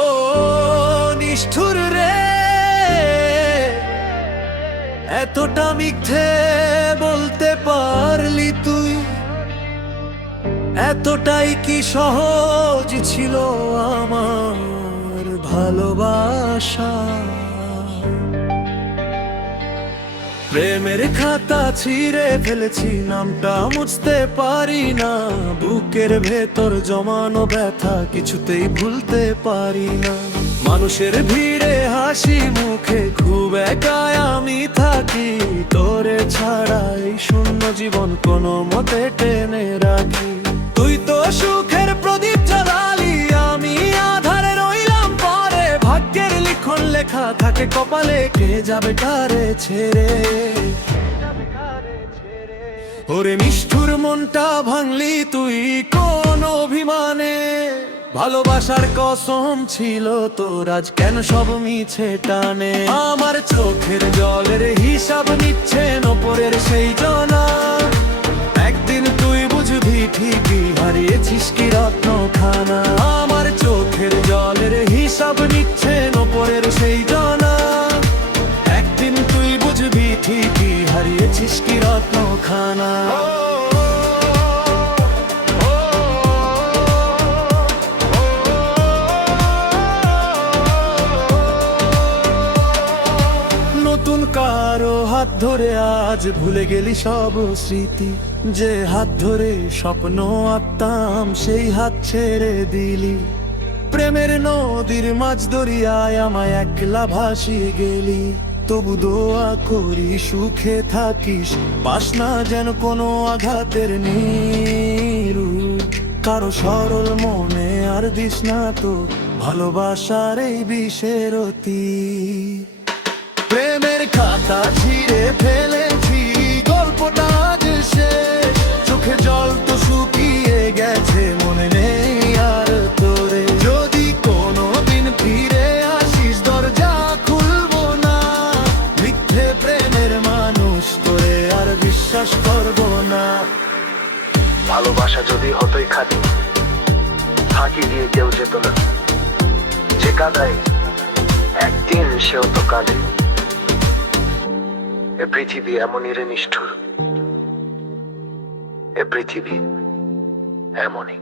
ও নিষ্ঠুর রে, এতটা মিথ্যে বলতে পারলি তুই? এতটাই কি সহজ ছিল আমার ভালোবাসা? প্রেমের খাতা ছিঁড়ে ফেলেছি, নামটা মুছতে পারি না। বুকের ভেতর জমানো ব্যথা কিছুতেই ভুলতে পারি না। মানুষের ভিড়ে হাসি মুখে খুব একাই আমি থাকি। তোরে ছাড়া এই শূন্য জীবন কোনো মতে টেনে রাখি। তুই তো সুখের প্রদীপ জ্বালালি, আমি আধারে রইলাম পরে। ভাগ্যের লিখন লেখা থাকে কপালে, কে যাবে কারে ছেড়ে। ওরে নিষ্ঠুর মনটা ভাঙলি তুই কোন অভিমানে? ভালোবাসার কসম ছিল তোর, আজ কেন সব মিছে টানে? আমার চোখের জলের হিসাব নিচ্ছেন ওপরের সেই জনা। একদিন তুই বুঝবি ঠিকই, হারিয়েছিস কি রত্নখানা। আমার চোখের জলের হিসাব নিচ্ছেন ওপরের সেই জনা। একদিন তুই বুঝবি ঠিকই, হারিয়েছিস কি রত্নখানা। নতুন কারো হাত ধরে আজ ভুলে গেলি সব স্মৃতি। যে হাত ধরে স্বপ্ন আঁকতাম সেই হাত ছেড়ে দিলি। প্রেমের নদীর মাঝ দরিয়ায় আমায় একলা ভাসিয়ে গেলি। তবু দোয়া করি সুখে থাকিস, পাস না যেন কোনো আঘাতের নিরূপ। কারো সরল মনে আর দিস না তো ভালোবাসার এই বিষের অতি। প্রেমের খাতা ছিঁড়ে ফেলেছি, গল্পটা আজ শেষ। চোখে জল তো শুকিয়ে গেছে, মনে নেই আর তোরে। যদি কোনোদিন ফিরে আসিস দরজা খুলবো না। মিথ্যে প্রেমের মানুষ তোরে আর বিশ্বাস করবো না। ভালোবাসা যদি হতোই খালি, ফাঁকি দিয়ে কেউ যেত না। যে কাঁদায় একদিন সেও তো কাঁদে। এ পৃথিবী এমনই রে নিষ্ঠুর, এ পৃথিবী এমনই।